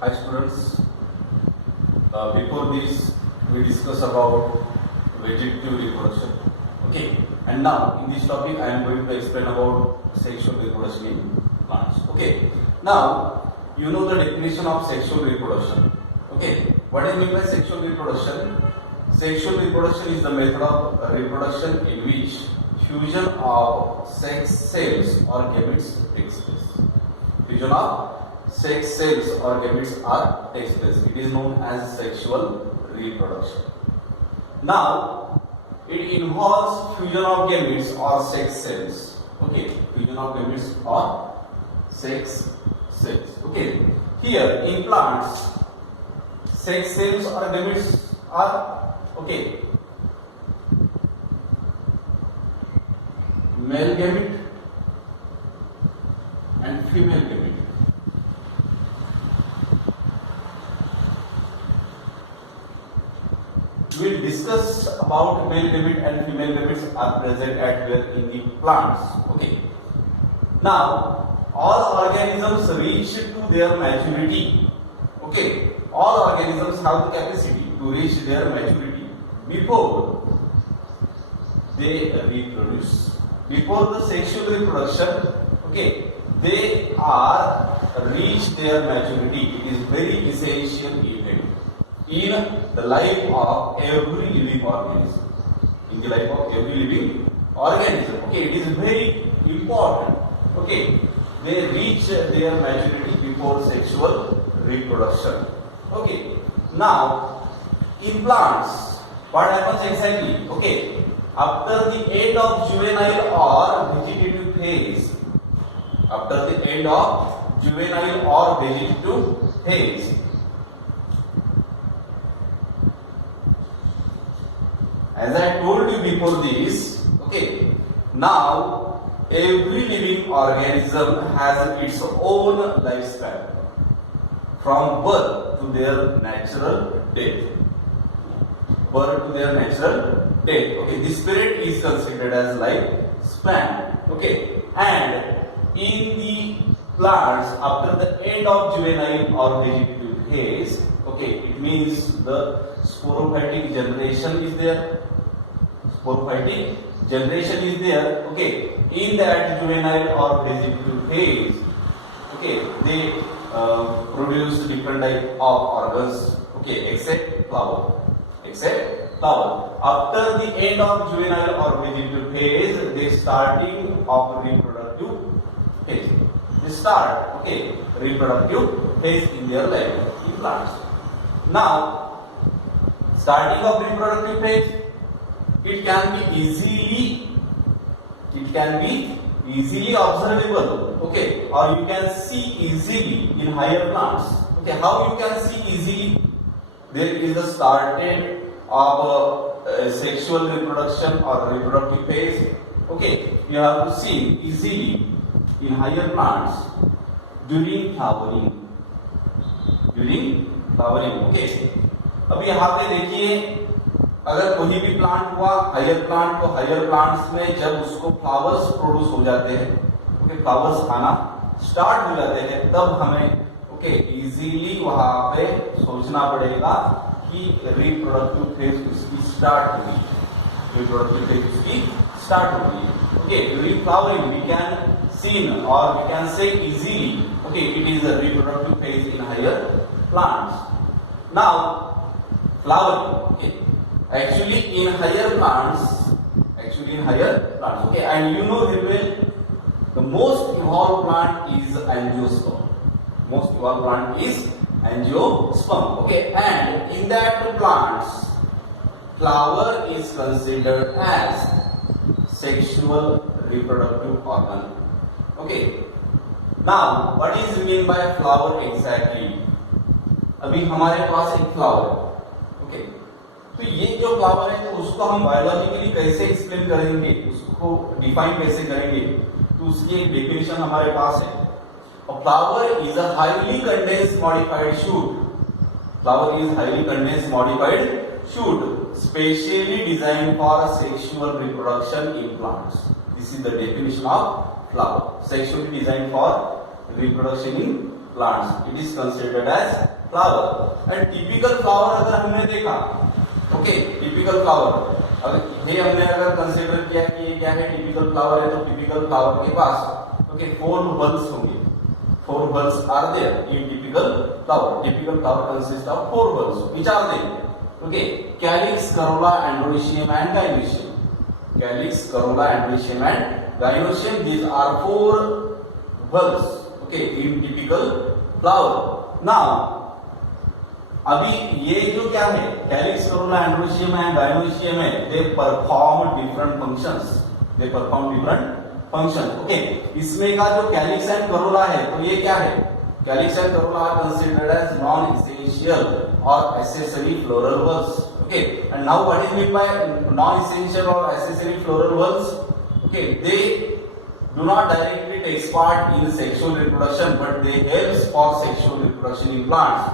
Hi students, before this we discuss about vegetative reproduction. Okay, and now in this topic I am going to explain about sexual reproduction in plants. Okay, now you know the definition of sexual reproduction. Okay, what is meant by sexual reproduction? Sexual reproduction is the method of reproduction in which fusion of sex cells or gametes takes place. Fusion of sex cells or gametes are takes place. It is known as sexual reproduction. Now, it involves fusion of gametes or sex cells. Okay, fusion of gametes or sex cells. Okay, here in plants, sex cells or gametes are male gamete and female gamete. We will discuss about male gamete and female gametes are present at where in the plants. Okay. Now, all organisms reach to their maturity. Okay. All organisms have the capacity to reach their maturity before they reproduce. Before the sexual reproduction, okay, they are reach their maturity. It is very essential event in the life of every living organism. In the life of every living organism, okay, it is very important. Okay, they reach their maturity before sexual reproduction. Okay, now in plants, what happens exactly? Okay, after the end of juvenile or vegetative phase, after the end of juvenile or vegetative phase, as I told you before this, okay, now every living organism has its own lifespan from birth to their natural death. Birth to their natural death. Okay, this period is considered as lifespan. Okay, and in the plants, after the end of juvenile or vegetative phase, okay, it means the sporophytic generation is there. Sporophytic generation is there. Okay, in that juvenile or vegetative phase, okay, they produce different type of organs. Okay, except flower. Except flower. After the end of juvenile or vegetative phase, they starting of reproductive phase. They start, okay, reproductive phase in their life in plants. Now, starting of reproductive phase, it can be easily observable, okay, or you can see easily in higher plants. Okay, how you can see easily? There is a started of sexual reproduction or reproductive phase. Okay, you have to see easily in higher plants during flowering. During flowering, okay. अब यहाँ पे देखिए, अगर कोई भी प्लांट हुआ higher plant, तो higher plants में जब उसको फ्लावर्स प्रोड्यूस हो जाते हैं, ओके, फ्लावर्स आना स्टार्ट हो जाते हैं, तब हमें ओके इजीली वहां पे सोचना पड़ेगा कि रिप्रोडक्टिव फेज उसकी स्टार्ट होगी. रिप्रोडक्टिव फेज उसकी स्टार्ट होगी. Okay, during flowering we can seen or we can say easily, okay, it is a reproductive phase in higher plants. Now flowering, okay, actually in higher plants, okay, and you know very well the most evolved plant is angiosperm. Most evolved plant is angiosperm, okay, and in that plants flower is considered as sexual reproductive organ. Okay, now what is mean by flower exactly? अभी हमारे पास एक फ्लावर है. ओके, तो ये जो फ्लावर है, तो उसको हम बायोलॉजिकली कैसे एक्सप्लेन करेंगे, उसको डिफाइन कैसे करेंगे, तो उसकी एक डेफिनेशन हमारे पास है. A flower is a highly condensed modified shoot. Flower is highly condensed modified shoot, specially designed for sexual reproduction in plants. This is the definition of flower. Sexually designed for reproduction in plants. It is considered as flower. And typical flower अगर हमने देखा, okay, typical flower, अगर ये हमने अगर कंसिडर किया कि ये क्या है, टिपिकल फ्लावर है, तो टिपिकल फ्लावर के पास ओके 4 बल्ब्स होंगे. 4 bulbs are there in typical flower. Typical flower consists of 4 bulbs. Which are they? Okay, calyx, corolla, androecium and gynoecium. Calyx, corolla, androecium and gynoecium. These are 4 bulbs. Okay, in typical flower. Now, अभी ये जो क्या है, calyx, corolla, androecium and gynoecium है, they perform different functions. They perform different function. Okay, इसमें का जो calyx and Corolla है, तो ये क्या है, calyx and corolla are considered as non essential or accessory floral bulbs. Okay, and now what is mean by non essential or accessory floral bulbs? Okay, they do not directly take part in sexual reproduction, but they help for sexual reproduction in plants.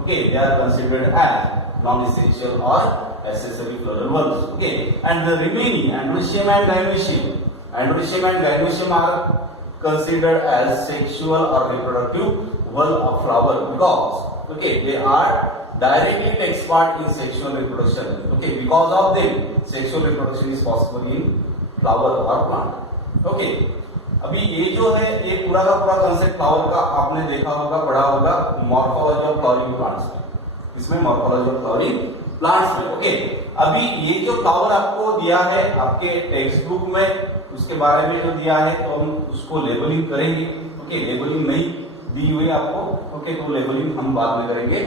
Okay, they are considered as non-essential or accessory floral bulbs. Okay, and the remaining androecium and gynoecium. Androecium and gynoecium are considered as sexual or reproductive bulb of flower because okay they are directly takes part in sexual reproduction. Okay, because of them sexual reproduction is possible in flower or plant. Okay, अभी ये जो है ये पूरा का पूरा concept flower का आपने देखा होगा, पढ़ा होगा मॉर्फोलॉजी ऑफ फ्लावरिंग प्लांट्स में. इसमें मॉर्फोलॉजी ऑफ फ्लावरिंग प्लांट्स में. ओके, अभी ये जो फ्लावर आपको दिया है आपके टेक्स्ट बुक में, उसके बारे में जो दिया है तो हम उसको लेबलिंग करेंगे. ओके, लेबलिंग नहीं दी हुई आपको. ओके, तो लेबलिंग हम बाद में करेंगे.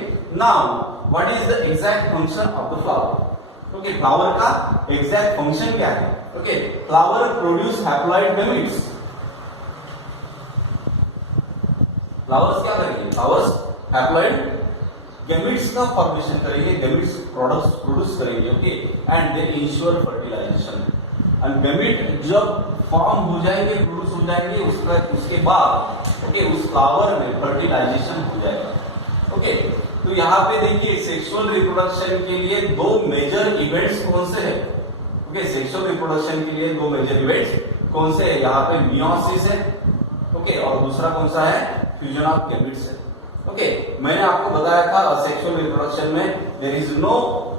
Now what is the exact function of the flower? Okay, flower का एग्जैक्ट फंक्शन क्या है? Okay, flower produce haploid gametes. Flowers क्या करेंगे? फ्लावर्स हैप्लॉइड गैमेट्स का फॉर्मेशन करेंगे, गैमेट्स प्रोडक्ट्स प्रोड्यूस करेंगे. Okay, and they ensure fertilization. And gamete जब form हो जाएंगे, प्रोड्यूस हो जाएंगे, उसके बाद ओके उस फ्लावर में फर्टिलाइजेशन हो जाएगा. ओके, तो यहाँ पे देखिए सेक्सुअल रिप्रोडक्शन के लिए 2 मेजर इवेंट्स कौन से हैं? ओके, सेक्सुअल रिप्रोडक्शन के लिए 2 मेजर इवेंट्स कौन से हैं? यहाँ पे मियोसिस है. ओके, और दूसरा कौन सा है? फ्यूजन ऑफ गैमेट्स है. ओके, मैंने आपको बताया था सेक्सुअल रिप्रोडक्शन में there is no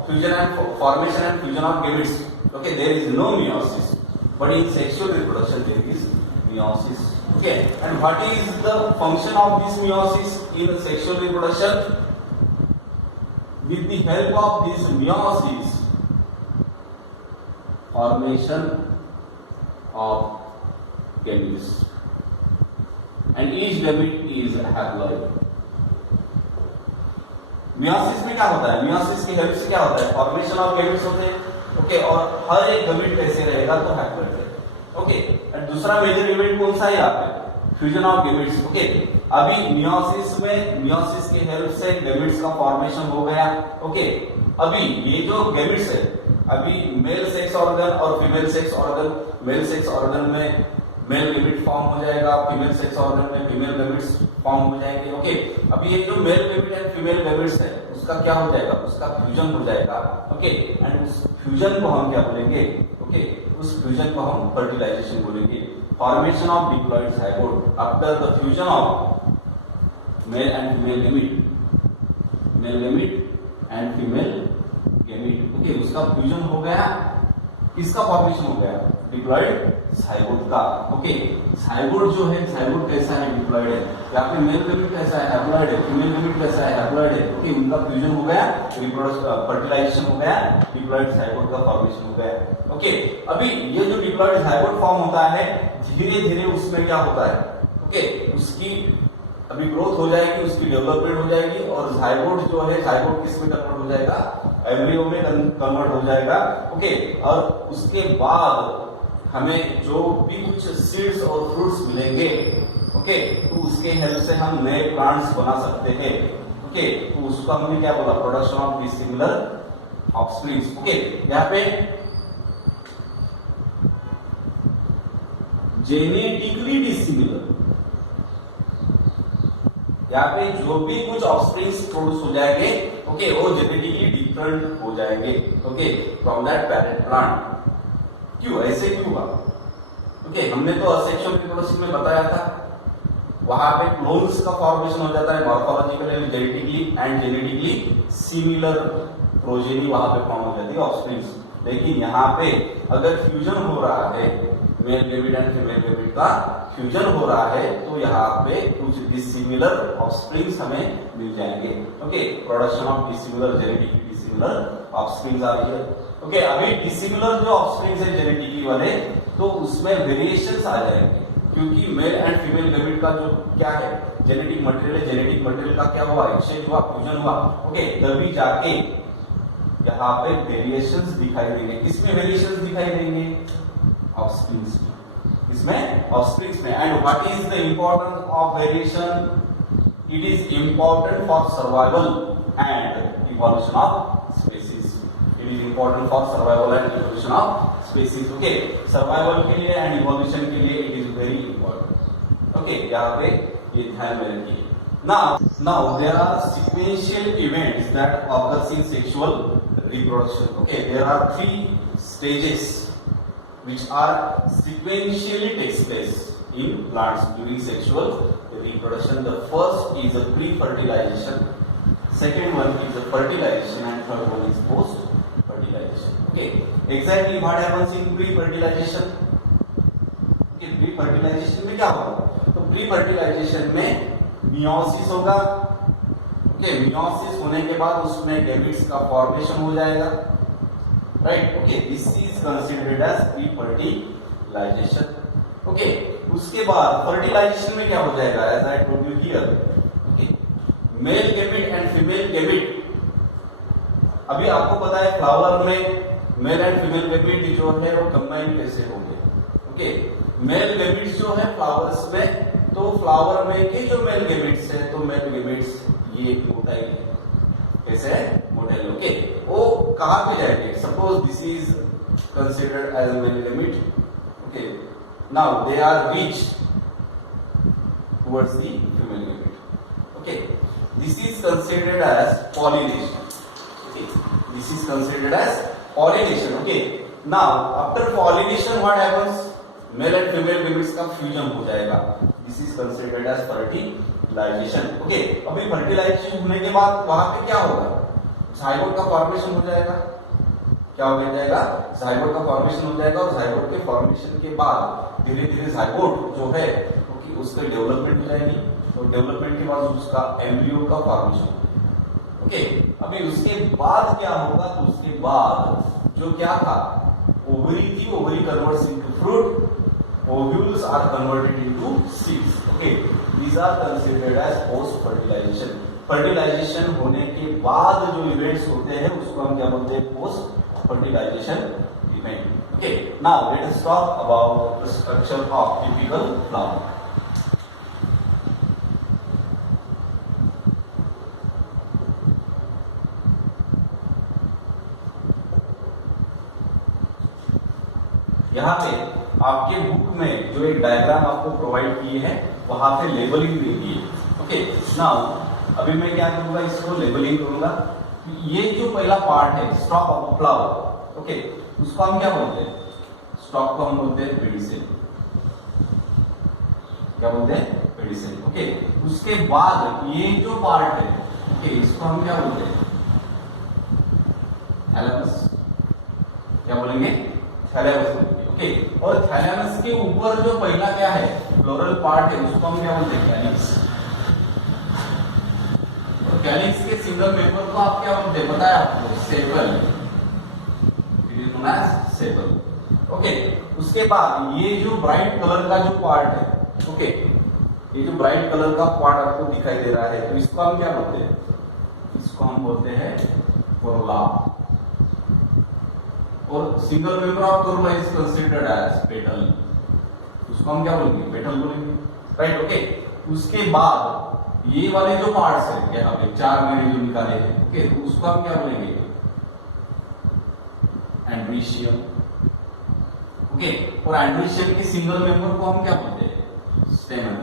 fusion and formation and fusion of gametes. Okay, there is no meiosis, but in sexual reproduction there is meiosis. Okay, and what is the function of this meiosis in sexual reproduction? With the help of this meiosis, formation of gametes, and each gamete is haploid. meiosis में क्या होता है? meiosis की हेल्प से क्या होता है? Formation of gametes होते हैं. ओके, और हर एक गैमेट कैसे रहेगा? तो हैप्लॉइड है. ओके, एंड दूसरा मेजर इवेंट कौन सा है यहाँ पे? Fusion of gametes. ओके, अभी मियोसिस में मियोसिस की हेल्प से गैमेट्स का फॉर्मेशन हो गया. ओके, अभी ये जो गैमेट्स है, अभी मेल सेक्स ऑर्गन और female sex organ, male sex organ में मेल गैमेट फॉर्म हो जाएगा, फीमेल सेक्स ऑर्गन में फीमेल गैमेट्स फॉर्म हो जाएंगे. ओके, अभी ये जो mail gamete and female gametes है उसका क्या हो जाएगा? उसका फ्यूजन हो जाएगा. ओके, एंड उस फ्यूजन को हम क्या बोलेंगे? ओके, उस फ्यूजन को हम फर्टिलाइजेशन बोलेंगे. Formation of diploid zygote after the fusion of male and female gamete, mail gamete and female gamete. Okay, उसका फ्यूजन हो गया. किसका फॉर्मेशन हो गया? डिप्लॉइड ज़ाइगोट का. ओके, ज़ाइगोट जो है, ज़ाइगोट कैसा है? डिप्लॉइड है. यहाँ पे मेल गैमेट कैसा है? हैप्लॉइड है. फीमेल गैमेट कैसा है? हैप्लॉइड है. ओके, उनका फ्यूजन हो गया, रिप्रोडक्शन फर्टिलाइजेशन हो गया, डिप्लॉइड ज़ाइगोट का फॉर्मेशन हो गया. ओके, अभी ये जो डिप्लॉइड ज़ाइगोट फॉर्म होता है, धीरे धीरे उसमें क्या होता है? ओके, उसकी अभी ग्रोथ हो जाएगी, उसकी डेवलपमेंट हो जाएगी, और ज़ाइगोट जो है, ज़ाइगोट किस में कन्वर्ट हो जाएगा? एम्ब्रियो में कन्वर्ट हो जाएगा. ओके, और उसके बाद हमें जो भी कुछ सीड्स और फ्रूट्स मिलेंगे, ओके, तो उसके हेल्प से हम नए प्लांट्स बना सकते हैं. ओके, तो उसको हमने क्या बोला? Production of dissimilar offsprings. Okay, यहाँ पे जेनेटिकली डिसिमिलर, यहाँ पे जो भी कुछ ऑफस्प्रिंग्स प्रोड्यूस हो जाएंगे, ओके, वो जेनेटिकली डिफरेंट हो जाएंगे. Okay, from that parent plant. क्यों? ऐसे क्यों हुआ? ओके, हमने तो असेक्सुअल रिप्रोडक्शन में बताया था. वहां पे क्लोन्स का फॉर्मेशन हो जाता है, morphologically, genetically and genetically similar progeny वहां पे फॉर्म हो जाती है, ऑफस्प्रिंग्स। लेकिन यहाँ पे अगर फ्यूजन हो रहा है, mail gamete and female gamete का फ्यूजन हो रहा है, तो यहाँ पे कुछ डिसिमिलर ऑफस्प्रिंग्स हमें मिल जाएंगे। Okay, production of dissimilar, genetically dissimilar offsprings आ रही है। ओके, अभी डिसिमिलर जो ऑफस्प्रिंग्स है जेनेटिकली वाले, तो उसमें वेरिएशंस आ जाएंगे, क्योंकि मेल एंड फीमेल गैमेट का जो क्या है जेनेटिक मटेरियल है, जेनेटिक मटेरियल का क्या हुआ, एक्सचेंज हुआ, फ्यूजन हुआ। ओके, तभी जाके यहाँ पे वेरिएशंस दिखाई देंगे। किसमें वेरिएशंस दिखाई देंगे? ऑफस्प्रिंग्स में। इसमें ऑफस्प्रिंग्स में। And what is the importance of variation? It is important for survival and evolution of species. It is important for survival and evolution of species. Okay, survival के लिए एंड इवोल्यूशन के लिए it is very important. Okay, यहाँ पे ये ध्यान में रखिए। Now there are sequential events that occurs in sexual reproduction. Okay, there are 3 stages which are sequentially takes place in plants during sexual reproduction. The first is a pre-fertilization, second one is a fertilization, and third one is post-fertilization. Okay, exactly what happens in pre-fertilization? Okay, pre-fertilization में क्या होगा? तो pre-fertilization में मियोसिस होगा। Okay, meiosis होने के बाद उसमें गैमेट्स का फॉर्मेशन हो जाएगा, right. Okay, this is considered as pre fertilization. Okay, उसके बाद फर्टिलाइजेशन में क्या हो जाएगा? As I told you here, okay, male gamete and female gamete. अभी आपको पता है फ्लावर में मेल एंड फीमेल गैमेट जो है वो कंबाइन कैसे होंगे। ओके, मेल गैमेट्स जो है फ्लावर्स में, तो फ्लावर में के जो मेल गैमेट्स है, तो मेल गैमेट्स ये मोटाइल है, कैसे है? मोटाइल। ओके, वो कहां पे जाएंगे? Suppose this is considered as a male gamete. Okay, now they are reach towards the female gamete. Okay, this is considered as pollination. Okay, this is considered as pollination. Okay, now after pollination what happens? Male and female gametes का fusion हो जाएगा। This is considered as fertilisation. Okay, अभी fertilisation होने के बाद वहां पे क्या होगा? जाइगोट का फॉर्मेशन हो जाएगा। क्या हो जाएगा? जाइगोट का फॉर्मेशन हो जाएगा। और जाइगोट के फॉर्मेशन के बाद धीरे धीरे जाइगोट जो है क्योंकि उसके डेवलपमेंट हो जाएगी, तो डेवलपमेंट के बाद उसका एम्ब्रियो का फॉर्मेशन। ओके, अभी उसके बाद क्या होगा? तो उसके बाद जो क्या था, ओवरी थी, ovary converts into fruit, ovules are converted into seeds. Okay, these are considered as post fertilization. Fertilization होने के बाद जो इवेंट्स होते हैं उसको हम क्या बोलते हैं? Post fertilisation event. Okay, now let us talk about the structure of typical flower. यहाँ पे आपके बुक में जो एक डायग्राम आपको प्रोवाइड किए हैं वहां पे लेबलिंग दी है। ओके, नाउ अभी मैं क्या करूंगा? इसको लेबलिंग करूंगा। ये जो पहला पार्ट है स्टॉक ऑफ फ्लावर, ओके, उसको हम क्या बोलते हैं? स्टॉक को हम बोलते हैं पेडिसेल। क्या बोलते हैं? पेडिसेल। ओके, उसके बाद ये जो पार्ट है, ओके, इसको हम क्या बोलते हैं? थैलेमस। क्या बोलेंगे? थैलेमस। ओके, और थैलेमस के ऊपर जो पहला क्या है? फ्लोरल पार्ट है, उसको हम क्या बोलते हैं? कैलिक्स। और कैलिक्स के सिंगल मेंबर को आप क्या बोलते हैं? बताया आपको? Sepal. It is known as sepal. Okay, उसके बाद ये जो ब्राइट कलर का जो पार्ट है, ओके, ये जो ब्राइट कलर का पार्ट आपको दिखाई दे रहा है, तो इसको हम क्या बोलते हैं? इसको हम बोलते हैं कोरोला। और single member of corolla is considered as petal. उसको हम क्या बोलेंगे? पेटल बोलेंगे, राइट। ओके, उसके बाद ये वाले जो पार्ट्स है यहाँ पे 4 मैंने जो निकाले हैं, ओके, तो उसको हम क्या बोलेंगे? एंड्रीशियम। ओके, और एंड्रीशियम के सिंगल मेंबर को हम क्या बोलते हैं? स्टेमन।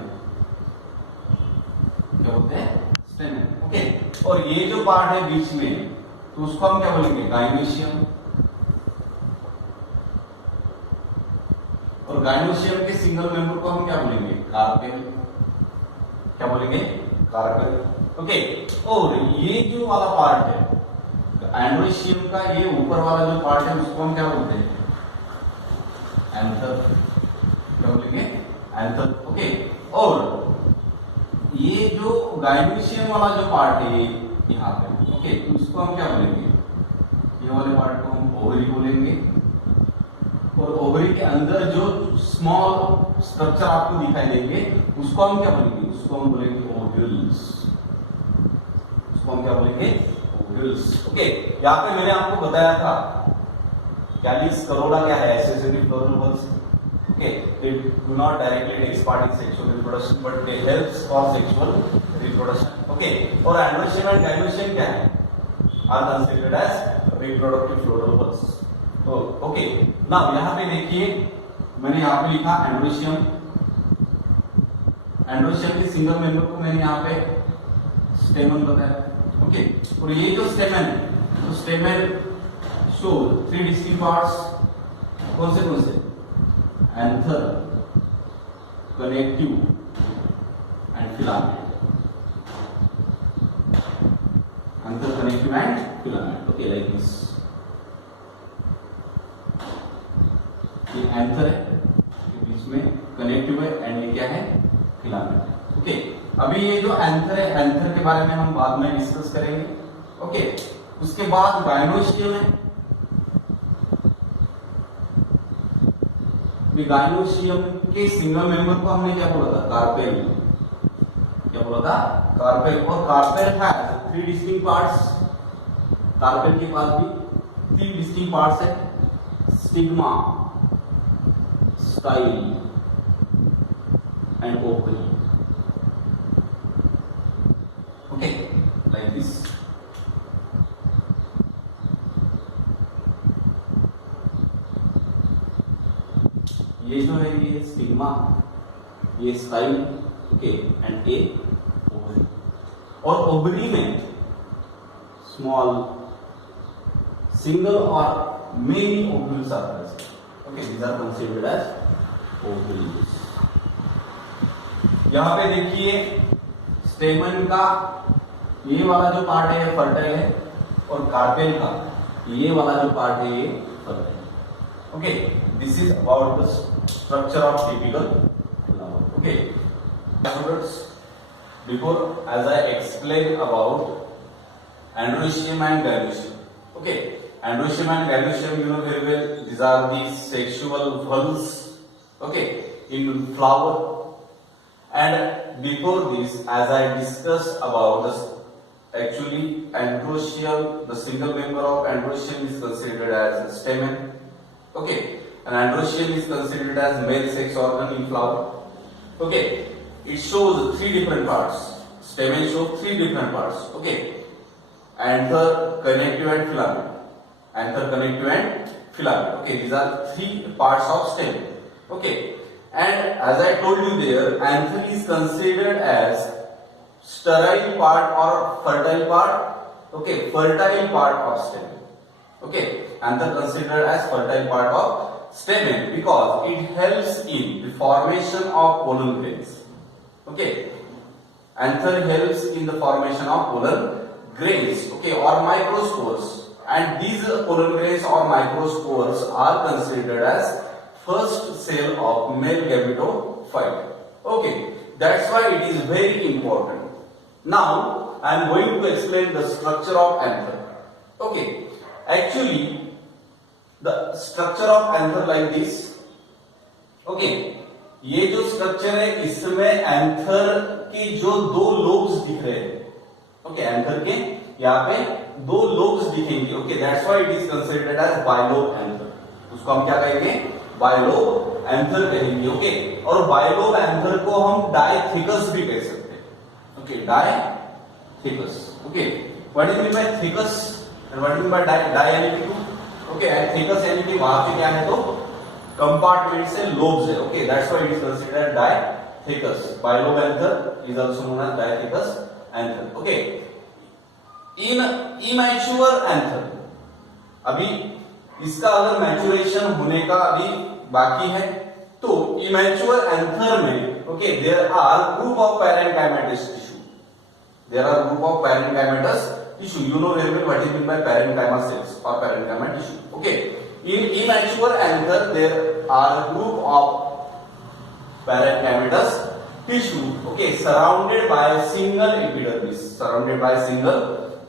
क्या बोलते हैं? स्टेमन। ओके, और ये जो पार्ट है बीच में, तो उसको हम क्या बोलेंगे? गाइनोशियम। और गाइनोशियम के सिंगल मेंबर को हम क्या बोलेंगे? कार्पेल। क्या बोलेंगे, कार्पेल। ओके, और ये जो वाला पार्ट है एंड्रोशियम का, ये ऊपर वाला जो पार्ट है उसको हम क्या बोलते हैं, एंथर। क्या बोलेंगे, एंथर। ओके, और ये जो गाइनोशियम वाला जो पार्ट है ये यहाँ पे, ओके, उसको हम क्या बोलेंगे, ये वाले पार्ट को हम ओवरी बोलेंगे। और ओवरी के अंदर जो स्मॉल स्ट्रक्चर आपको दिखाई देंगे उसको हम क्या बोलेंगे, उसको हम बोलेंगे ओव्यूल्स। उसको हम क्या बोलेंगे, ओव्यूल्स। ओके, यहाँ पे मैंने आपको बताया था कैलिस करोड़ा क्या है, accessory floral bulbs. Okay, they do not directly take part in sexual reproduction but they helps for sexual reproduction. Okay, और एंड्रोशियम एंड गाइनोशियम क्या है, are considered as reproductive floral buds. तो ओके, नाउ यहाँ पे देखिए मैंने यहाँ पे लिखा एंड्रोशियम। एंड्रोशियम के सिंगल मेंबर को मैंने यहाँ पे स्टेमन बताया। ओके, और ये जो स्टेमन है, तो स्टेमन शो 3 डिस्टिंक्ट पार्ट्स। कौन से, anther, connective and filament. Anther, connective and filament. Okay, like this. ये एंथर है, बीच में कनेक्टिव है, एंड ये क्या है, फिलामेंट है। ओके, अभी ये जो एंथर है, एंथर के बारे में हम बाद में डिस्कस करेंगे। ओके, उसके बाद गाइनोशियम है। गाइनोशियम के सिंगल मेंबर को हमने क्या बोला था, कार्पेल। क्या बोला था, कार्पेल। और carpel has 3 distinct parts. Carpel के पास भी 3 डिस्टिंक्ट पार्ट्स है, stigma, style and ovary. Okay, like this. ये जो है ये स्टिग्मा, ये style, okay, and a ovary. और ओवरी में स्मॉल सिंगल और many ovules are present. Okay, these are considered as ovules. यहां पे देखिए स्टेमन का ये वाला जो पार्ट है फर्टाइल है, और कार्पेल का ये वाला जो पार्ट है ये fertile. Okay, this is about the structure of typical flower. Okay, students, before as I explained about androecium and gynoecium. Okay, androecium and gynoecium, you know very well, these are the sexual valves, okay, in flower. And before this, as I discussed about this, actually androecium, the single member of androecium is considered as a stamen. Okay, and androecium is considered as male sex organ in flower. Okay, it shows 3 different parts. Stamen shows 3 different parts. Okay, anther, connective and filament. Anther, connective and filament. Okay, these are 3 parts of stamen. Okay, and as I told you there, anther is considered as sterile part or fertile part. Okay, fertile part of stamen. Okay, anther considered as fertile part of stamen because it helps in the formation of pollen grains. Okay, anther helps in the formation of pollen grains, okay, or microspores, and these pollen grains or microspores are considered as first cell of male gametophyte. Okay, that's why it is very important. Now I am going to explain the structure of anther. Okay, actually the structure of anther like this. Okay, ये जो स्ट्रक्चर है इसमें एंथर के जो 2 लोब्स दिख रहे हैं। Okay, anther के यहाँ पे 2 लोब्स दिखेंगे। Okay, that's why it is considered as bilobe anther. उसको हम क्या कहेंगे, बाइलोब एंथर कहेंगे। ओके, और बाइलोब एंथर को हम डायथिकस भी कह सकते हैं। Okay, dithecous. Okay, what is mean by thecous and what is mean by di यानी कि 2। ओके, एंड थिकस यानी कि वहां पे क्या है तो कंपार्टमेंट से लोब्स है। Okay, that's why it is considered dithecous. Bilobe anther is also known as dithecous anther. Okay, in immature anther, अभी इसका अगर मैच्योरेशन होने का अभी बाकी है तो इमैच्योर एंथर में okay, there are group of parenchymatous tissue. There are group of parenchymatous tissue. You know very well what is meant by parenchyma cells or parenchyma tissue. Okay. In immature anther, there are group of parenchymatous tissue. Okay, surrounded by a single epidermis. Surrounded by a single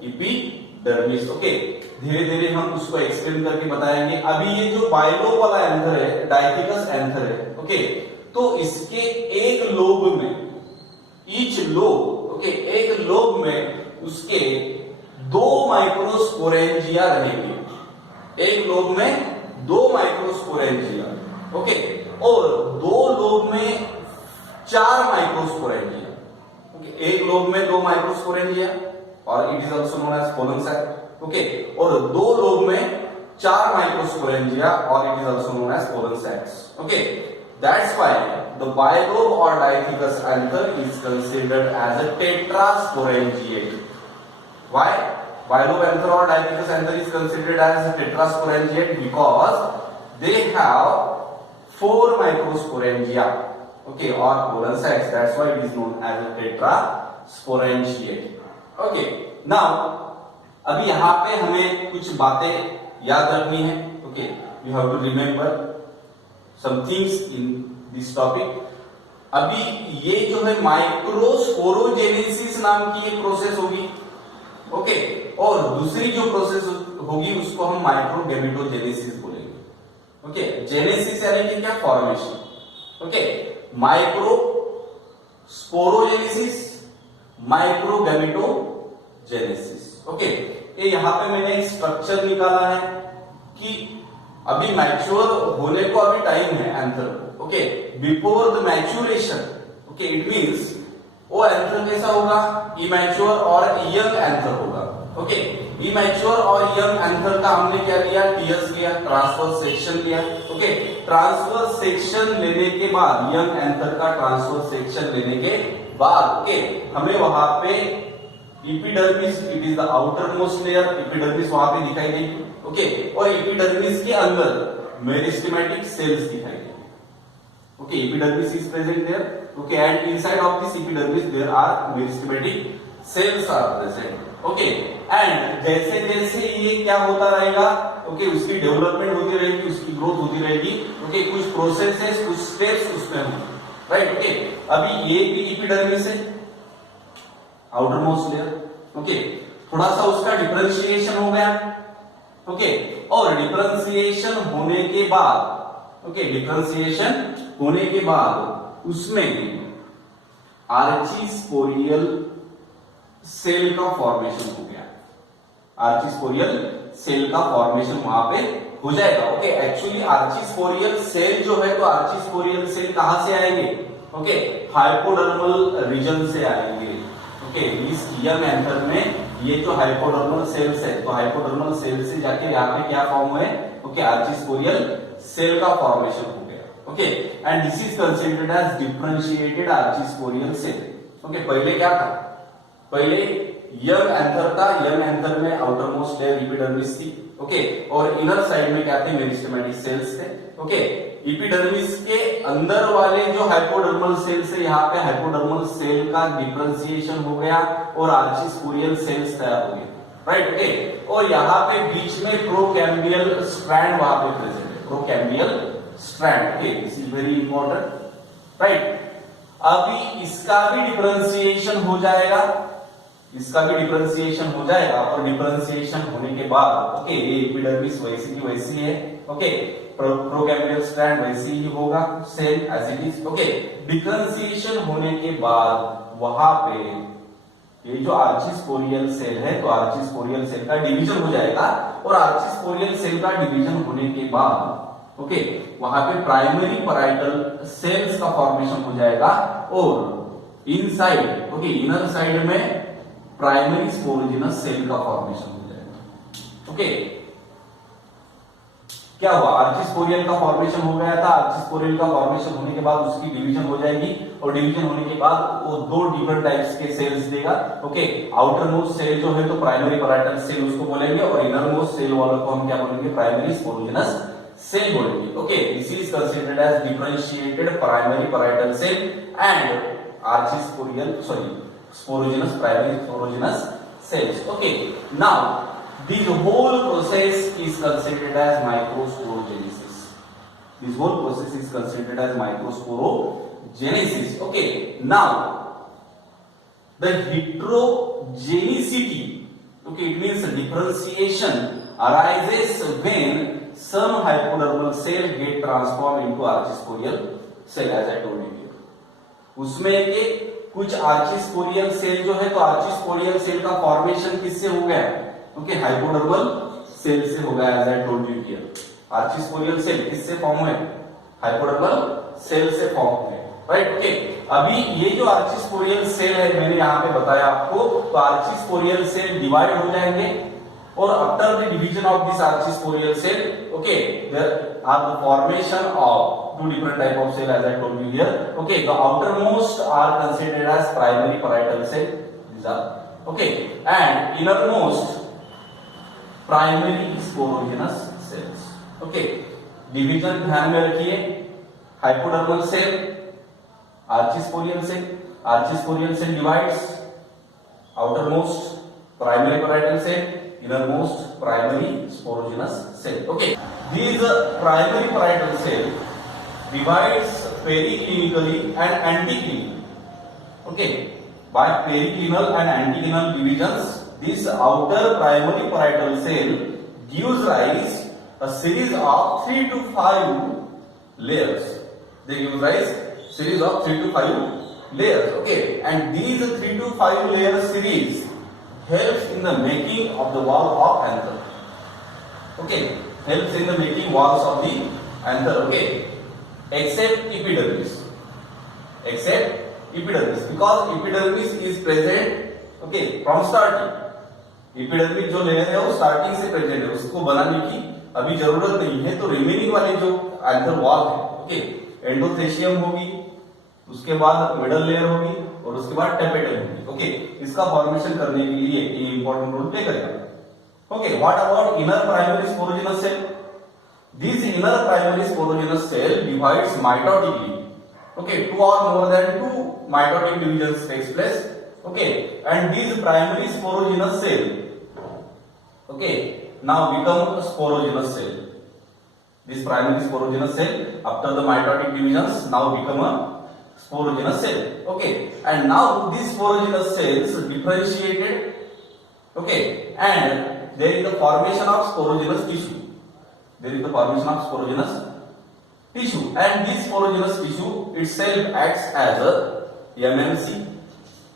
epidermis. Okay. धीरे धीरे हम उसको एक्सप्लेन करके बताएंगे. अभी ये जो बायलोब वाला एंथर है, डायथिकस एंथर है, ओके, तो इसके एक लोब में, ईच लोब, ओके, एक लोब में उसके 2 माइक्रोस्पोरेंजिया रहेंगे. एक लोब में 2 माइक्रोस्पोरेंजिया, ओके, और 2 लोब में 4 माइक्रोस्पोरेंजिया. ओके, एक लोब में 2 माइक्रोस्पोरेंजिया और it is also known as pollen sac. Okay, और 2 लोब में 4 माइक्रोस्पोरेंजिया और it is also known as pollen sacs. Okay, that's why the bilobe और dithecous anther is considered as a tetrasporangiate. Why bilobe anther और dithecous anther is considered as a tetrasporangiate? Because they have 4 microsporangia, okay, और pollen sacs. That's why it is known as a tetrasporangiate. Okay, now अभी यहां पे हमें कुछ बातें याद रखनी है. Okay, you have to remember some things in this topic. अभी ये जो है माइक्रोस्पोरोजेनेसिस नाम की एक प्रोसेस होगी. ओके, और दूसरी जो प्रोसेस होगी उसको हम माइक्रोगेमेटोजेनेसिस बोलेंगे. ओके, जेनेसिस यानी कि क्या? Formation. Okay, microsporogenesis, microgametogenesis. Okay, ये यहां पे मैंने एक स्ट्रक्चर निकाला है कि अभी मैच्योर होने को अभी टाइम है एंथर को. Okay, before the maturation, okay, it means वो एंथर कैसा होगा? इमैच्योर और यंग एंथर होगा. ओके, इमैच्योर और यंग एंथर का हमने क्या लिया? टीएस लिया, ट्रांसफर सेक्शन लिया. ओके, ट्रांसफर सेक्शन लेने के बाद, यंग एंथर का ट्रांसफर सेक्शन लेने के बाद, ओके, हमें वहां पे epidermis, it is the outer most layer, epidermis वहां पे दिखाई देगी. ओके, और एपिडर्मिस के अंदर मेरिस्टेमेटिक सेल्स दिखाई देंगे. Okay, epidermis is present there. Okay, and inside of this epidermis there are meristematic cells are present. Okay, and जैसे जैसे ये क्या होता रहेगा, ओके, उसकी डेवलपमेंट होती रहेगी, उसकी ग्रोथ होती रहेगी. ओके, कुछ प्रोसेसेस, कुछ स्टेप्स उसमें होंगे. राइट. ओके, अभी ये भी एपिडर्मिस है, आउटर मोस्ट लेयर. ओके, थोड़ा सा उसका डिफरेंशिएशन हो गया. ओके, और डिफरेंशिएशन होने के बाद, ओके, डिफरेंशिएशन होने के बाद उसमें आर्चिस्पोरियल सेल का फॉर्मेशन हो गया. आर्चिस्पोरियल सेल का फॉर्मेशन वहां पे हो जाएगा. ओके, एक्चुअली आर्चिस्पोरियल सेल जो है, तो आर्चिस्पोरियल सेल कहां से आएंगे? ओके, हाइपोडर्मल रीजन से आएंगे. ओके, इस यंग एंथर में ये जो हाइपोडर्मल सेल्स है, तो हाइपोडर्मल सेल से जाके यहाँ पे क्या फॉर्म हुए? ओके, आर्चिस्पोरियल सेल का फॉर्मेशन हो गया. Okay, and this is considered as differentiated archesporial cell. Okay, पहले क्या था? पहले यंग एंथर था. यंग एंथर में आउटर मोस्ट लेयर एपिडर्मिस थी. ओके, और इनर साइड में क्या थे? मेरिस्टेमेटिक सेल्स थे. ओके, एपिडर्मिस के अंदर वाले जो हाइपोडर्मल सेल्स है, यहाँ पे हाइपोडर्मल सेल का डिफरेंशिएशन हो गया और आर्चिस्पोरियल सेल्स तैयार हो गए. राइट. ओके, और यहाँ पे बीच में प्रोकैम्बियल स्ट्रैंड वहां पे प्रेजेंट है. Procambial strand. Okay, this is very important. Right. अभी इसका भी डिफरेंशिएशन हो जाएगा. इसका भी डिफरेंशिएशन हो जाएगा, और डिफरेंशिएशन होने के बाद, ओके, ये एपिडर्मिस वैसी की वैसी है. ओके, प्रोकैम्बियल स्ट्रैंड वैसी ही होगा, same as it is. Okay, differentiation होने के बाद वहां पे ये जो आर्चिस्पोरियल सेल है, तो आर्चिस्पोरियल सेल का डिवीजन हो जाएगा, और आर्चिस्पोरियल सेल का डिवीजन होने के बाद, ओके, वहां पे प्राइमरी पैराइटल सेल्स का फॉर्मेशन हो जाएगा, और इनसाइड, ओके, इनर साइड में प्राइमरी स्पोरोजिनस सेल का फॉर्मेशन हो जाएगा. ओके, क्या हुआ? आर्चिस्पोरियल का फॉर्मेशन हो गया था. आर्चिस्पोरियल का फॉर्मेशन होने के बाद उसकी डिवीजन हो जाएगी, और डिवीजन होने के बाद वो 2 डिफरेंट टाइप्स के सेल्स देगा. ओके, आउटर मोस्ट सेल जो है तो प्राइमरी पैराइटल सेल उसको बोलेंगे, और इनर मोस्ट सेल वालों को हम क्या बोलेंगे? प्राइमरी स्पोरोजिनस cell बोलेंगे. Okay, this is considered as differentiated primary parietal cell and sporogenous primary sporogenous cells. Okay, now this whole process is considered as microsporogenesis. This whole process is considered as microsporogenesis. Okay, now the heterogeneity, okay, it means differentiation arises when some hypodermal cell get transformed into archisporial cell, as I told you. उसमें के कुछ आर्चिस्पोरियल सेल जो है, तो आर्चिस्पोरियल cell का फॉर्मेशन किससे हो गया? ओके, हाइपोडर्मल सेल से हो गया, as I told you here. Archesporial cell किससे फॉर्म हुए? हाइपोडर्मल सेल से फॉर्म हुए, राइट. ओके, अभी ये जो आर्चिस्पोरियल सेल है, मैंने यहाँ पे बताया आपको, तो आर्चिस्पोरियल सेल डिवाइड हो जाएंगे और after the division of this archesporial cell, okay, there are the formation of two different type of cell, as I told you here. Okay, the outermost are considered as primary parietal cell. These are okay, and innermost primary sporogenous cells. Okay, division ध्यान में रखिए. Hypodermal cell, archisporial cell. Archisporial cell divides. Outermost primary parietal cell, innermost primary sporogenous cell. Okay, these primary parietal cell divides periclinically and anticlinically. Okay, by periclinal and anticlinal divisions, this outer primary parietal cell gives rise a series of 3 to 5 layers. They give rise series of 3 to 5 layers. Okay, and these 3 to 5 layer series helps in the making of the wall of anther. Okay, helps in the making walls of the anther. Okay, except epidermis, because epidermis is present, okay, from starting. epidermic जो लेयर है वो स्टार्टिंग से प्रेजेंट है, उसको बनाने की अभी जरूरत नहीं है. तो रिमेनिंग वाली जो एंथर वॉल है, ओके, एंडोथेशियम होगी, उसके बाद मिडल लेयर होगी और उसके बाद टेपेटल होगी. ओके, इसका फॉर्मेशन करने के लिए ये इंपॉर्टेंट रोल प्ले करेगा. Okay, what about inner primary sporogenous cell? This inner primary sporogenous cell divides mitotically. Okay, 2 or more than 2 mitotic divisions takes place. Okay, and these primary sporogenous cell, okay, now become a sporogenous cell. This primary sporogenous cell, after the mitotic divisions, now become a sporogenous cell. Okay, and now these sporogenous cells differentiated. Okay, and there is the formation of sporogenous tissue. There is the formation of sporogenous tissue, and this sporogenous tissue itself acts as a MMC,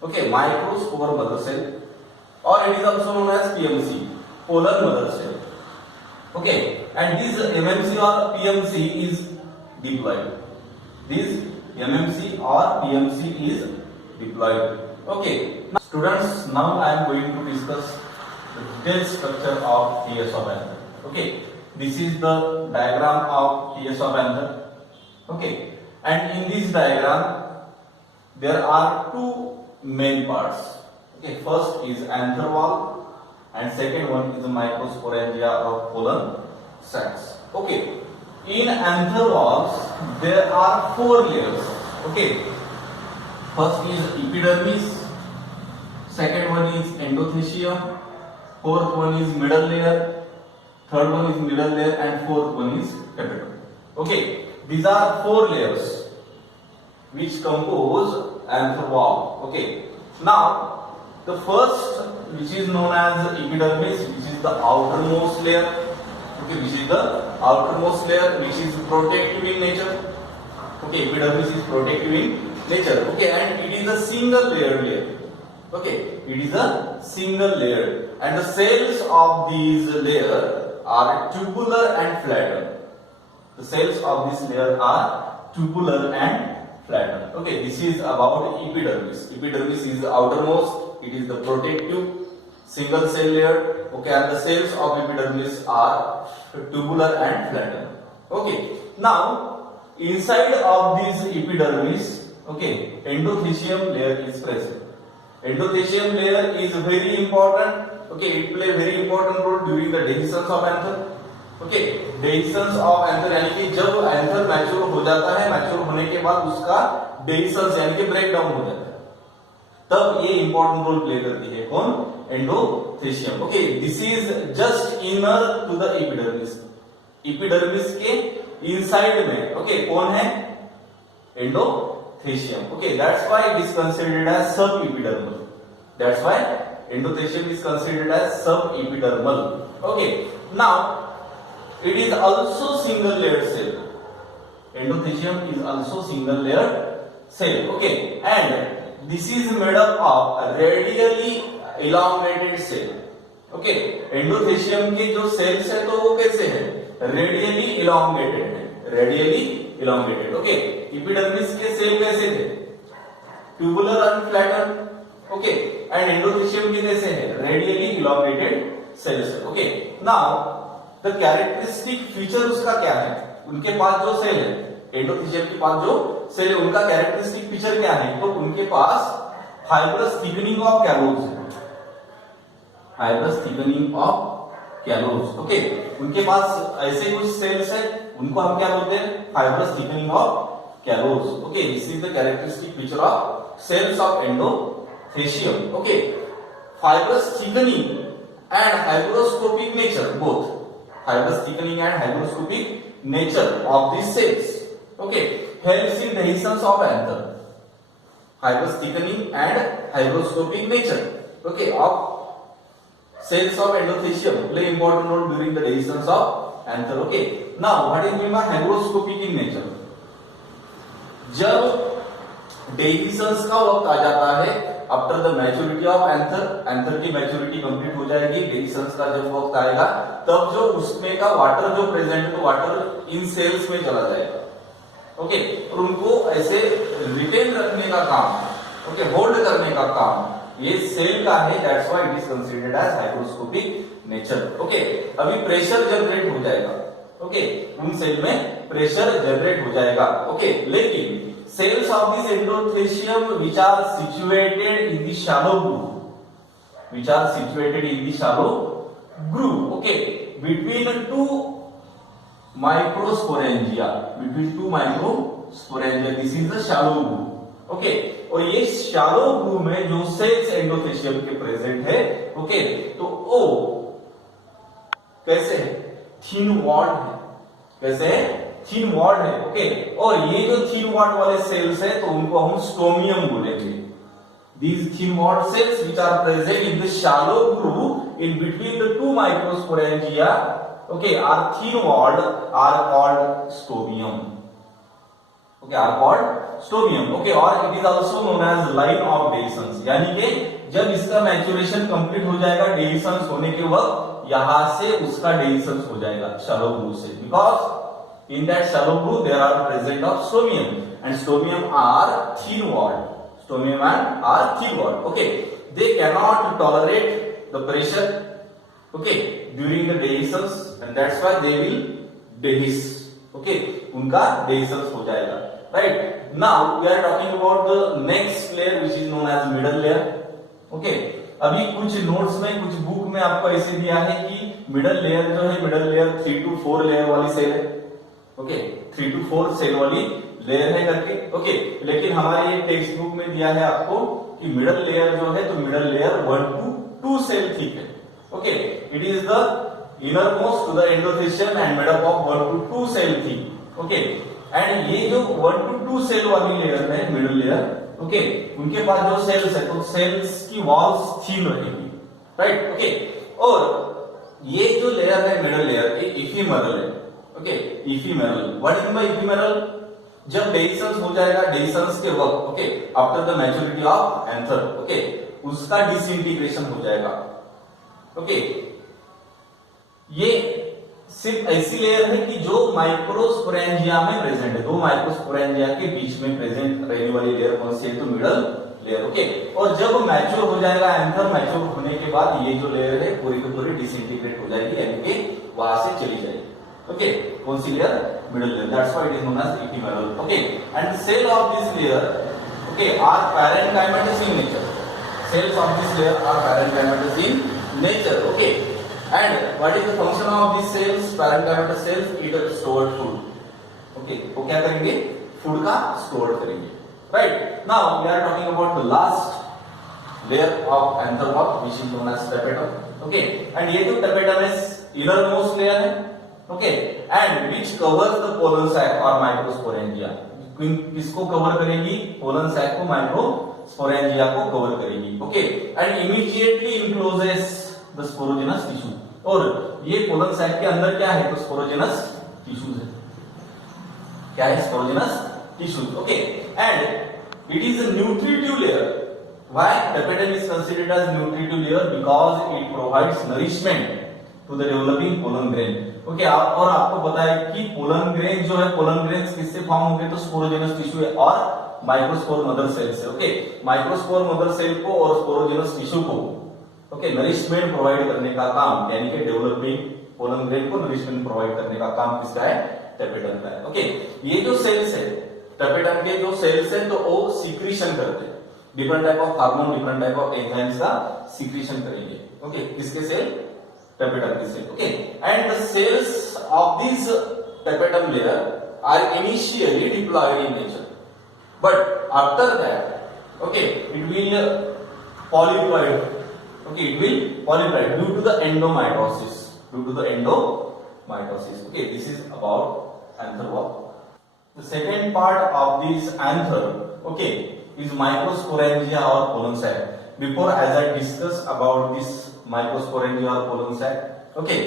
okay, microspore mother cell, or it is also known as PMC, polar mother cell. Okay, and this MMC or PMC is diploid. This MMC or PMC is diploid. Okay, now, students, now I am going to discuss the detailed structure of TS of anther. Okay. This is the diagram of TS of anther. Okay, and in this diagram there are two main parts. Okay, first is anther wall and second one is the microsporangia or pollen sacs. Okay, in anther walls there are 4 layers. Okay, first is epidermis, second one is endothecium, fourth one is middle layer, third one is middle layer, and fourth one is tapetum. Okay, these are 4 layers which compose anther wall. Okay, now the first, which is known as epidermis, which is the outermost layer. Okay, which is the outermost layer, which is protective in nature. Okay, epidermis is protective in nature. Okay, and it is a single layer. Okay, it is a single layer, and the cells of these layer are tubular and flattened. The cells of this layer are tubular and flattened. Okay, this is about epidermis. Epidermis is the outermost. It is the protective single cell layer. Okay, and the cells of epidermis are tubular and flattened. Okay, now inside of this epidermis, okay, endothecium layer is present. Endothecium layer is very important. Okay, it plays very important role during the dehiscence of anther. Okay, dehiscence of anther यानी कि जब anther mature हो जाता है, मैच्योर होने के बाद उसका डेhiscence यानी कि ब्रेक डाउन हो जाता है, तब ये इंपॉर्टेंट रोल प्ले करती है कौन, endothecium. Okay, this is just inner to the epidermis, epidermis के इनसाइड में। ओके, कौन है, endothecium. Okay, that's why it is considered as sub epidermal, that's why endothecium is considered as sub epidermal. Okay, now it is also single layered cell, endothelium is also single layered cell. Okay, and this is made up of radially elongated cell. Okay, endothelium के जो cells है तो वो कैसे है, radially elongated है, radially elongated. Okay, epidermis के cell कैसे थे, tubular and flattened. Okay, and endothelium के कैसे है, radially elongated cells. Okay, now the characteristic feature उसका क्या है, उनके पास जो सेल है, एंडोथेलियम के पास जो सेल है उनका कैरेक्टरिस्टिक फीचर क्या है, तो उनके पास फाइब्रस थिकनिंग ऑफ कैलोज है, fibrous thickening of callose. Okay, उनके पास ऐसे कुछ सेल्स है, उनको हम क्या बोलते हैं, fibrous thickening of callose. Okay, this is the characteristic feature of cells of endothelium. Okay, fibrous thickening and hygroscopic nature, both fibrous thickening and hygroscopic nature of these cells, okay, helps in dehiscence of anther. Fibrous thickening and hygroscopic nature, okay, of cells of endothelium play important role during the dehiscence of anther. Okay, now what is meant by hygroscopic in nature? जब dehiscence का वक्त आ जाता है, after the maturity of anther, anther की maturity complete हो जाएगी, डेhiscence का जब वक्त आएगा तब जो उसमें का वाटर जो प्रेजेंट है तो वाटर इन सेल्स में चला जाएगा। ओके, और उनको ऐसे रिटेन रखने का काम, ओके, होल्ड करने का काम ये सेल का है, that's why it is considered as hygroscopic nature. Okay, अभी प्रेशर जनरेट हो जाएगा, ओके, उन सेल में प्रेशर जनरेट हो जाएगा। ओके, लेकिन cells of this endothelium which are situated in the shallow groove, which are situated in the shallow groove, okay, between two microsporangia, between two microsporangia, this is the shallow groove. okay, और ये shallow groove में जो cells endothelium के present है, okay, तो वो कैसे है, thin walled है, कैसे है, थीन वॉल्ड है। ओके, और ये जो थीन वॉल्ड वाले सेल्स है तो उनको हम स्टोमियम बोलेंगे। These thin walled cells which are present in the shallow groove in between the two microsporangia, okay, are thin walled, are called stomium. Okay, are called stomium. Okay, or it is also known as line of dehiscence, यानी कि जब इसका maturation complete हो जाएगा dehiscence होने के वक्त यहां से उसका dehiscence हो जाएगा shallow groove से, because in that shallow groove there are present of stomium, and stomium are thin walled, stomium are thin walled. Okay, they cannot tolerate the pressure, okay, during the dehiscence, and that's why they will dehisce. Okay, unka dehiscence ho jayega, right? Now we are talking about the next layer which is known as middle layer. Okay, अभी कुछ नोट्स में, कुछ बुक में आपको ऐसे दिया है कि मिडल लेयर जो है, मिडल लेयर 3 to 4 लेयर वाली सेल है। ओके, 3 to 4 सेल वाली लेयर है करके। ओके, लेकिन हमारे ये टेक्स्ट बुक में दिया है आपको कि मिडल लेयर जो है तो middle layer 1 to 2 cell thick है। Okay, it is the innermost to the endothelium and made up of 1 to 2 cell thick. Okay, and ये जो 1 to 2 सेल वाली लेयर है, मिडल लेयर, ओके, उनके पास जो सेल्स है तो सेल्स की वॉल्स थिन रहेगी, राइट? ओके, और ये जो लेयर है मिडल लेयर की इफिमरल है। ओके, इफिमेरल, व्हाट इज बाय इफिमेरल, जब डेhiscence हो जाएगा, डेhiscence के वक्त, okay, after the maturity of anther, okay, उसका डिसइंटीग्रेशन हो जाएगा। ओके, ये सिर्फ ऐसी लेयर है कि जो माइक्रोस्पोरेंजिया में प्रेजेंट है, दो माइक्रोस्पोरेंजिया के बीच में प्रेजेंट रहने वाली लेयर कौन सी है, तो मिडल लेयर। ओके, और जब मैच्योर हो जाएगा एंथर, मैच्योर होने के बाद ये जो लेयर है पूरी की पूरी डिसइंटीग्रेट हो जाएगी, यानी कि वहां से चली जाएगी। ओके, कौन सी layer, middle layer, that's why it is known as ephemeral. Okay, and cell of this layer, okay, are parenchymatous in nature, cells of this layer are parenchymatous in nature. Okay, And what is the function of these cells? Parenchymatous cells eat stored food. Okay, वो क्या करेंगे? Food का store करेंगे. Right. Now we are talking about the last layer of anther, which is known as tapetum. Okay, and ये जो tapetum is innermost layer है. Okay, and which covers the pollen sac or microsporangia. किसको cover करेगी? Pollen sac को, microsporangia को cover करेगी. Okay, and immediately encloses the sporogenous tissue. और ये पोलन सैक के अंदर क्या है? तो स्पोरोजेनस टिश्यूज है. क्या है? Sporogenous tissues. Okay, and it is a nutritive layer. Why tapetum is considered as nutritive layer? Because it provides nourishment to the developing pollen grain. Okay, और आपको पता है कि पोलन ग्रेन जो है, पोलन ग्रेन्स किससे फॉर्म होंगे? तो स्पोरोजेनस टिश्यू है और माइक्रोस्पोर मदर सेल से. ओके, माइक्रोस्पोर मदर सेल को और स्पोरोजेनस टिश्यू को ओके नरिशमेंट प्रोवाइड करने का काम, यानी कि डेवलपिंग पोलन ग्रेन को नरिशमेंट प्रोवाइड करने का काम किसका है? टेपेटम का है. ओके, ये जो सेल्स है, टेपेटम के जो सेल्स है, तो वो सीक्रेशन करते हैं. Different type of hormone, different type of enzymes का सीक्रेशन करेंगे. ओके, किसके cell? tapetum cell. Okay, and the cells of this tapetum layer are initially diploid in nature, but after that, okay, it will polyploid. Okay, it will polyploid due to the endomitosis. Due to the endomitosis. Okay, this is about anther walk. The second part of this anther, okay, is microsporangia or pollen sac. Before, as I discussed about this microsporangia or pollen sac, okay,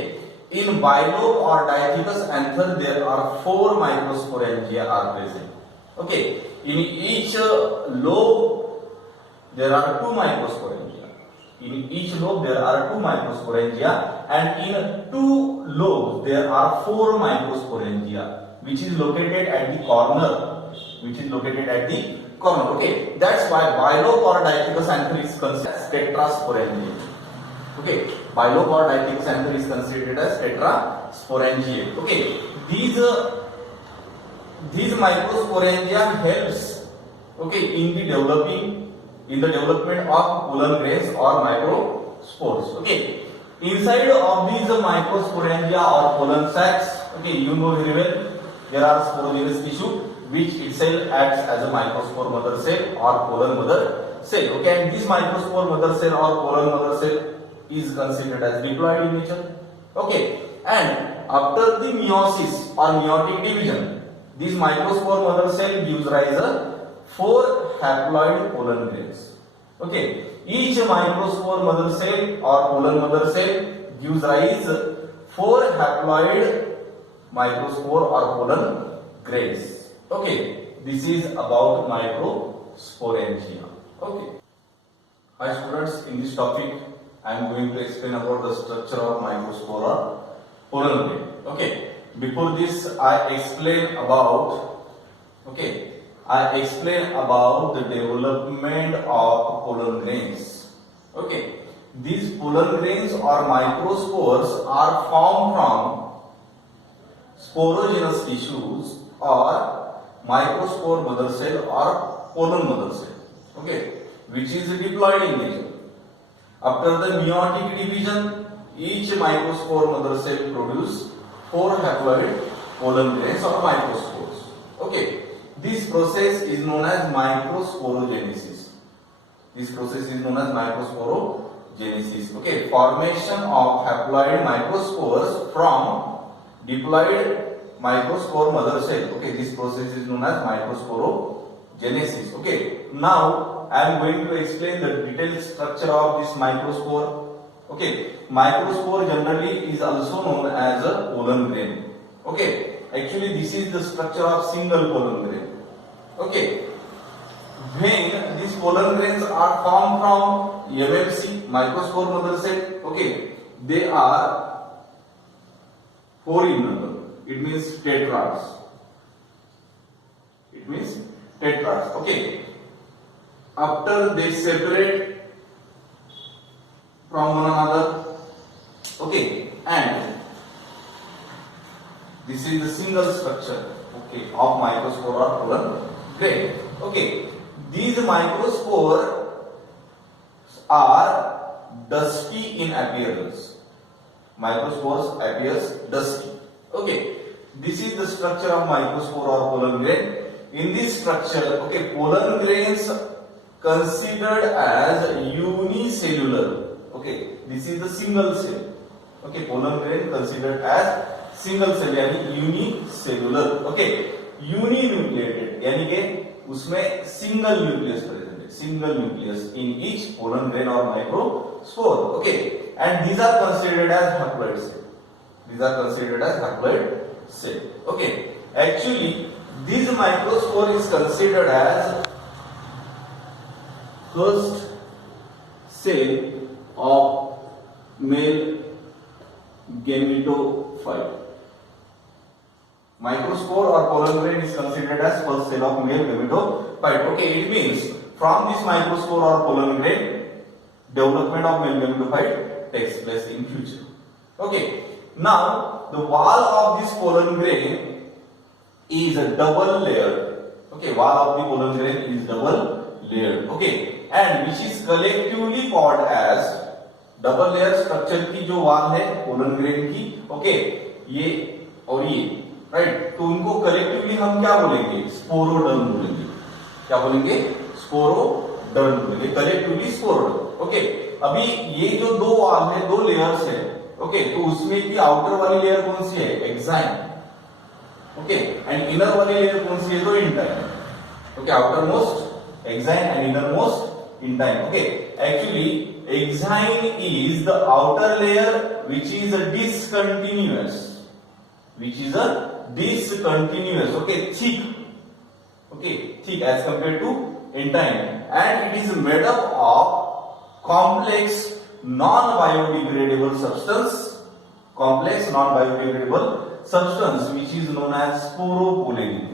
in bilobe or diathecous anther there are 4 microsporangia are present. Okay, in each lobe there are 2 microsporangia. In each lobe there are 2 microsporangia, and in 2 lobes there are 4 microsporangia, which is located at the corner. Okay, that's why bilobe or diathecous anther is considered as tetrasporangia. Okay, bilobe or diathecous anther is considered as tetrasporangia. Okay, these microsporangia helps okay in the development of pollen grains or microspores. Okay, inside of these microsporangia or pollen sacs, okay, you know very well there are sporogenous tissue which itself acts as a microspore mother cell or pollen mother cell. Okay, and this microspore mother cell or pollen mother cell is considered as diploid in nature. Okay, and after the meiosis or meiotic division, this microspore mother cell gives rise to 4 haploid pollen grains. Okay, each microspore mother cell or pollen mother cell gives rise to 4 haploid microspore or pollen grains. Okay, this is about microsporangia. Okay, hi students, in this topic I am going to explain about the structure of microspore or pollen grain. Okay, before this I explain about the development of pollen grains. Okay, these pollen grains or microspores are formed from sporogenous tissues or microspore mother cell or pollen mother cell. Okay, which is diploid in nature. After the meiotic division, each microspore mother cell produce 4 haploid pollen grains or microspores. Okay, this process is known as microsporogenesis. Okay, formation of haploid microspores from diploid microspore mother cell. Okay, this process is known as microsporogenesis. Okay, now I am going to explain the detailed structure of this microspore. Okay, microspore generally is also known as a pollen grain. Okay, actually this is the structure of single pollen grain. Okay, when these pollen grains are formed from MMC, microspore mother cell, okay, they are 4 in number. It means tetrads. Okay, after they separate from one another, okay, and this is the single structure, okay, of microspore or pollen grain. Okay, these microspores are dusty in appearance. microspores appears dusty. Okay, this is the structure of microspore or pollen grain. In this structure, okay, pollen grains considered as unicellular. Okay, this is the single cell. Okay, pollen grain considered as single cell यानी unicellular. Okay, uninucleated यानी कि उसमें single nucleus present है, single nucleus in each pollen grain or microspore. Okay, and these are considered as haploid cell. These are considered as haploid cell. Okay, actually this microspore is considered as first cell of male gametophyte. Microspore or pollen grain is considered as first cell of male gametophyte. Okay, it means from this microspore or pollen grain, development of male gametophyte takes place in future. Okay, now the wall of this pollen grain is a double layer. Okay, wall of the pollen grain is double layered. Okay, and which is collectively called as double layer structure की जो वॉल है pollen grain की. ओके, ये और ये राइट, तो उनको कलेक्टिवली हम क्या बोलेंगे? स्पोरोडर्म बोलेंगे. क्या बोलेंगे? स्पोरोडर्म बोलेंगे, कलेक्टिवली स्पोरोडर्म. ओके, अभी ये जो दो वॉल है, दो लेयर्स है. ओके, तो उसमें की आउटर वाली लेयर कौन सी है? एक्साइन. ओके, एंड इनर वाली लेयर कौन सी है? तो intine. Okay, outer most exine and inner most intine. Okay, actually exine is the outer layer which is a discontinuous, okay, thick, okay, thick as compared to intine, and it is made up of complex non-biodegradable substance, which is known as sporopollenin.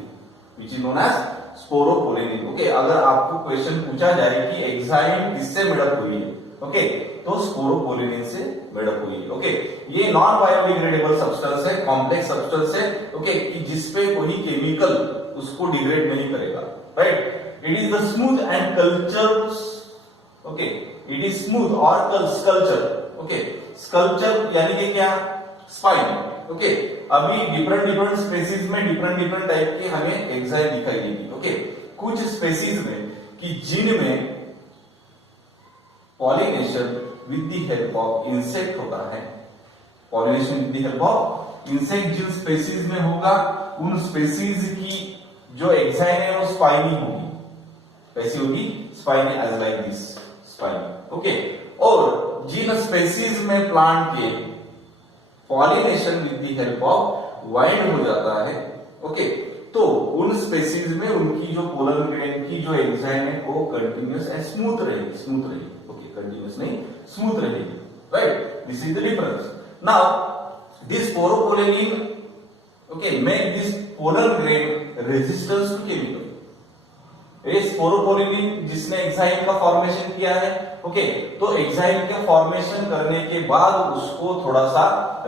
Okay, अगर आपको क्वेश्चन पूछा जाए कि एक्साइन किससे मेडअप हुई है, ओके, तो स्पोरोपोलिनिन से मेडअप हुई है. ओके, ये नॉन बायोडिग्रेडेबल सब्सटेंस है, कॉम्प्लेक्स सब्सटेंस है. ओके, कि जिसपे कोई केमिकल उसको डिग्रेड नहीं करेगा. Right, it is the smooth and culture. Okay, it is smooth और स्कल्पचर. ओके, स्कल्पचर यानी कि क्या? स्पाइन. ओके, अभी डिफरेंट स्पेसीज में डिफरेंट टाइप के हमें एक्साइन दिखाई देगी. ओके, कुछ स्पेसीज में कि जिनमें pollination with the help of insect होता है. Pollination with the help of insect जिन स्पेसीज में होगा, उन स्पेसीज की जो एक्साइन है वो स्पाइनी होगी. कैसी होगी? Spiny, as like this spiny. Okay, और जिन स्पेसीज में प्लांट के pollination with the help of wind हो जाता है, ओके, तो उन स्पेसीज में उनकी जो पोलन ग्रेन की जो एक्साइन है वो कंटिन्यूअस एंड स्मूथ रहेगी. ओके, कंटिन्यूअस नहीं, स्मूथ रहेगी. Right, this is the difference. Now this sporopollenin, okay, make this pollen grain resistance to chemical. ये स्पोरोपोलेनिन जिसने एक्साइन का फॉर्मेशन किया है, ओके, तो एक्साइन के फॉर्मेशन करने के बाद उसको थोड़ा सा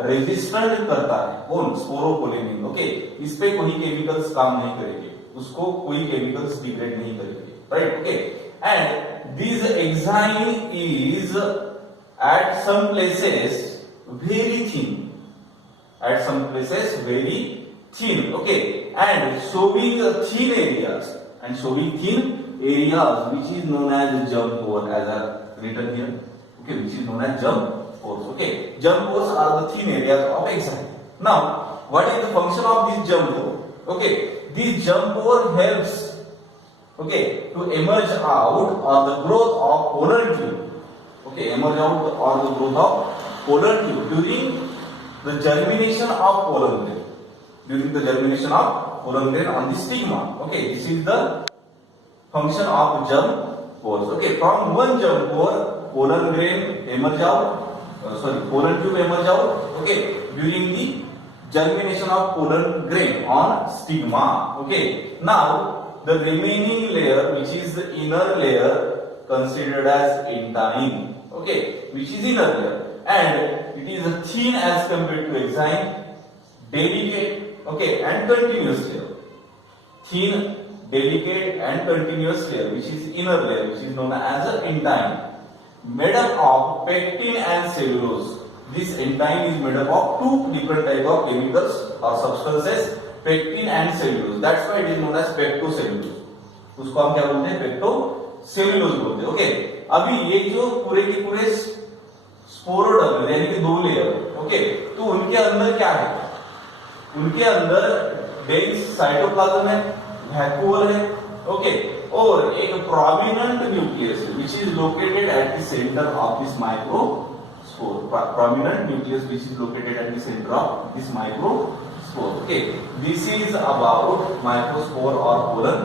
रेजिस्टेंट करता है. कौन? स्पोरोपोलेनिन. ओके, इस पे कोई केमिकल्स काम नहीं करेंगे, उसको कोई केमिकल्स डिग्रेड नहीं करेंगे. Right, okay, and this exine is at some places very thin, okay, and showing thin areas which is known as germ pore, as I written here. Okay, which is known as germ pores. Okay, germ pores are the thin areas of exine. Now, what is the function of this germ pore? Okay, this germ pore helps, okay, to emerge out or the growth of pollen tube. Okay, emerge out or the growth of pollen tube during the germination of pollen grain. During the germination of pollen grain on the stigma. Okay, this is the function of germ pores. Okay, from one germ pore, pollen grain emerge out. Pollen tube emerge out. Okay, during the germination of pollen grain on stigma. Okay, now the remaining layer, which is the inner layer, considered as intine. Okay, which is inner layer, and it is thin as compared to exine, delicate. Okay, and continuous layer. Thin, delicate and continuous layer, which is inner layer, which is known as an intine, made up of pectin and cellulose. This enzyme is made up of two different type of chemicals or substances, pectin and cellulose. That's why it is known as पेक्टोसेल्यूलोज. उसको हम क्या बोलते हैं? पेक्टोसेल्यूलोज बोलते हैं. ओके, अभी ये जो पूरे के पूरे स्पोरोडर्म यानी कि दो लेयर, ओके, तो उनके अंदर क्या है? उनके अंदर डेंस साइटोप्लाज्म है, वैक्यूल है, ओके, और एक प्रोमिनेंट न्यूक्लियस है which is located at the centre of this microspore. Prominent nucleus which is located at the centre of this microspore. Okay, this is about microspore और पोलन